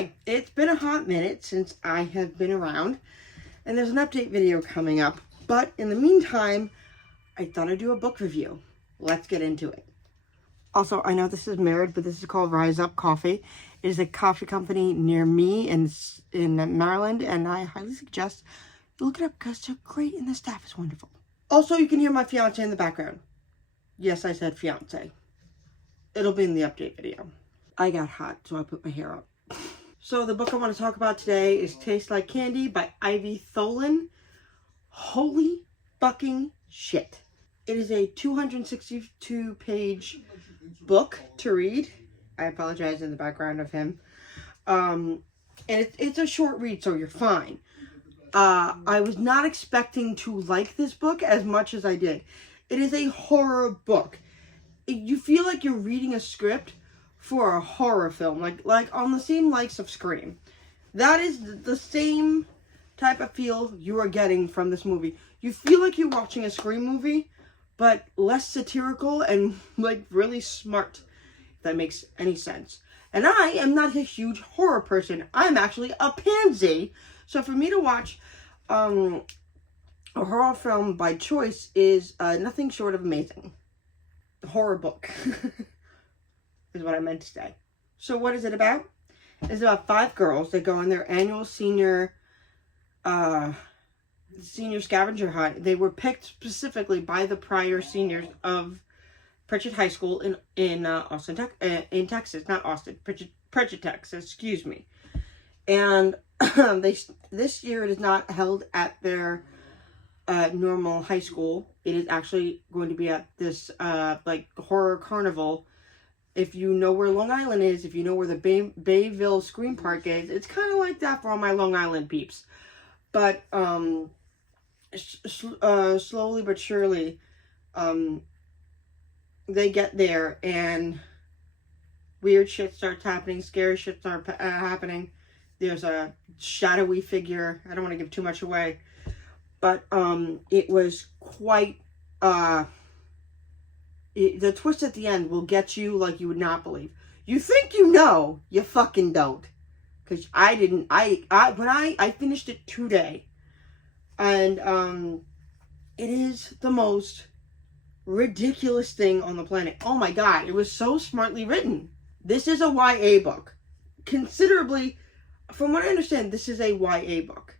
Hi, it's been a hot minute since I have been around, and there's an update video coming up, but in the meantime, I thought I'd do a book review. Let's get into it. Also, I know this is mirrored, but this is called Rise Up Coffee. It is a coffee company near me in Maryland, and I highly suggest you look it up because they're great and the staff is wonderful. Also, you can hear my fiance in the background. Yes, I said fiance. It'll be in the update video. I got hot, so I put my hair up. So the book I want to talk about today is Taste Like Candy by Ivy Tholen. Holy fucking shit. It is a 262-page book to read. I apologize in the background of him. And it's a short read, so you're fine. I was not expecting to like this book as much as I did. It is a horror book. You feel like you're reading a script for a horror film, like on the same likes of Scream. That is the same type of feel you are getting from this movie. You feel like you're watching a Scream movie, but less satirical and like really smart, if that makes any sense. And I am not a huge horror person. I'm actually a pansy. So for me to watch a horror film by choice is nothing short of amazing. Horror book. Is what I meant to say. So what is it about? It's about 5 girls that go on their annual senior scavenger hunt. They were picked specifically by the prior seniors of Pritchett High School in Austin, in Texas, not Austin, Pritchett, Texas. Excuse me. And this year it is not held at their normal high school. It is actually going to be at this like horror carnival. If you know where Long Island is, if you know where the Bayville Scream Park is, it's kind of like that for all my Long Island peeps. But slowly but surely, they get there and weird shit starts happening, scary shit starts happening. There's a shadowy figure. I don't want to give too much away, but it was quite the twist at the end will get you like you would not believe. You think you know, you fucking don't. Because I didn't. I finished it today. And it is the most ridiculous thing on the planet. Oh my god, it was so smartly written. This is a YA book. Considerably, from what I understand, this is a YA book.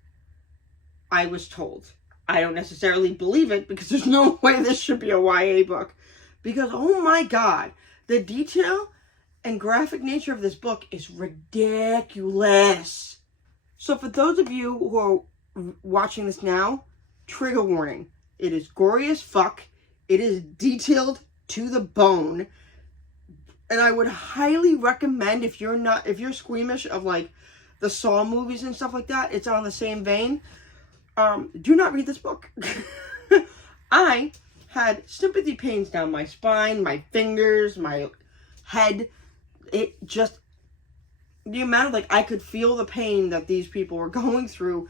I was told. I don't necessarily believe it because there's no way this should be a YA book. Because, oh my god, the detail and graphic nature of this book is ridiculous. So for those of you who are watching this now, trigger warning. It is gory as fuck. It is detailed to the bone. And I would highly recommend, if you're squeamish of like the Saw movies and stuff like that, it's on the same vein. Do not read this book. I had sympathy pains down my spine, my fingers, my head. It just, the amount of, like, I could feel the pain that these people were going through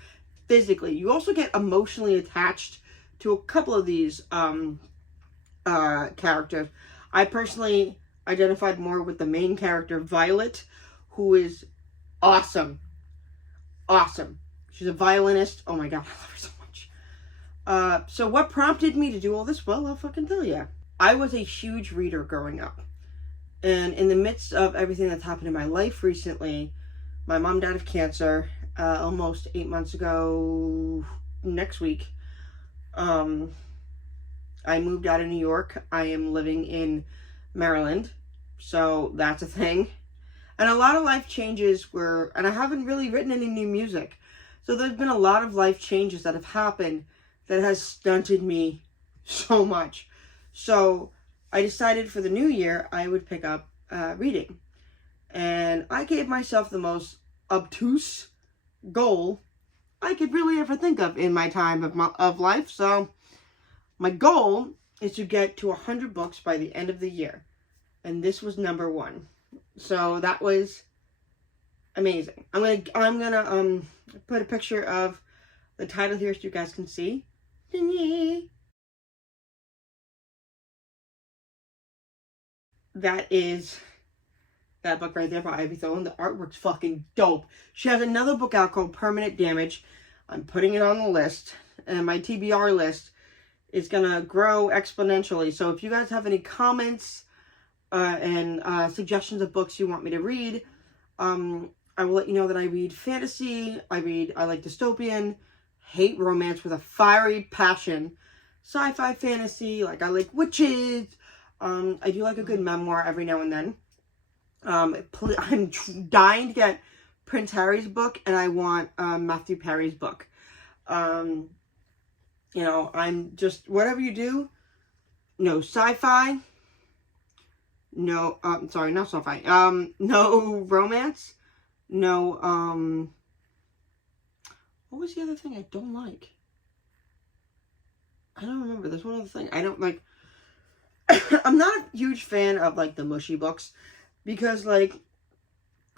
physically. You also get emotionally attached to a couple of these characters. I personally identified more with the main character, Violet, who is awesome. Awesome. She's a violinist. Oh my god, I love her so much. So what prompted me to do all this? Well, I'll fucking tell you. I was a huge reader growing up. And in the midst of everything that's happened in my life recently, my mom died of cancer almost 8 months ago next week. I moved out of New York. I am living in Maryland. So that's a thing. And a lot of life changes were, and I haven't really written any new music. So there's been a lot of life changes that have happened that has stunted me so much. So I decided for the new year I would pick up reading. And I gave myself the most obtuse goal I could really ever think of in my time of life. So my goal is to get to 100 books by the end of the year. And this was number 1. So that was amazing. I'm gonna put a picture of the title here so you guys can see. That is That book right there by Ivy Tholen. The artwork's fucking dope. She has another book out called Permanent Damage. I'm putting it on the list. And my TBR list is going to grow exponentially. So if you guys have any comments and suggestions of books you want me to read, I will let you know that I read fantasy. I like dystopian, hate romance with a fiery passion, sci-fi fantasy. Like I like witches. I do like a good memoir every now and then. I'm dying to get Prince Harry's book, and I want Matthew Perry's book. You know, I'm just, whatever you do, no sci-fi, no, sorry, not sci-fi, no romance, no, what was the other thing I don't like? I don't remember. There's one other thing I don't like. I'm not a huge fan of, like, the mushy books, because, like,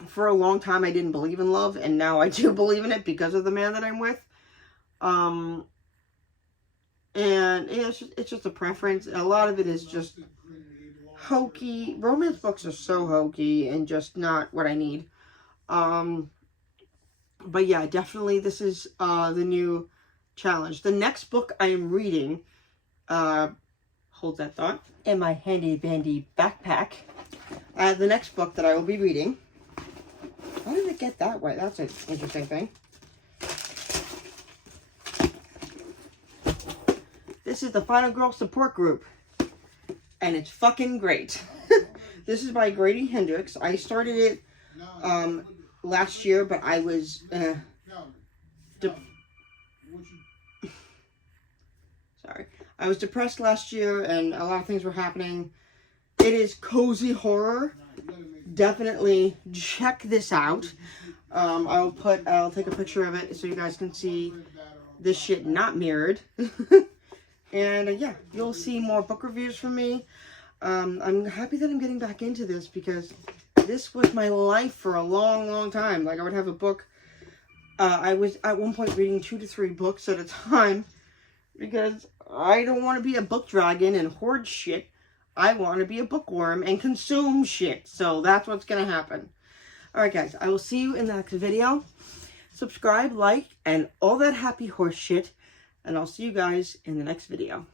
for a long time I didn't believe in love, and now I do believe in it because of the man that I'm with. And yeah, it's just a preference. A lot of it is just hokey. Romance books are so hokey and just not what I need. But yeah, definitely this is the new challenge. The next book I am reading, hold that thought, in my handy dandy backpack. The next book that I will be reading. How did it get that way? That's an interesting thing. This is the Final Girl Support Group, and it's fucking great. This is by Grady Hendrix. I started it last year, but I was sorry. I was depressed last year, and a lot of things were happening. It is cozy horror. Definitely check this out. I'll take a picture of it so you guys can see this shit not mirrored. And yeah, you'll see more book reviews from me. I'm happy that I'm getting back into this, because this was my life for a long, long time. Like, I would have a book. I was at one point reading 2 to 3 books at a time, because I don't want to be a book dragon and hoard shit. I want to be a bookworm and consume shit. So that's what's going to happen. Alright guys, I will see you in the next video. Subscribe, like, and all that happy horse shit. And I'll see you guys in the next video.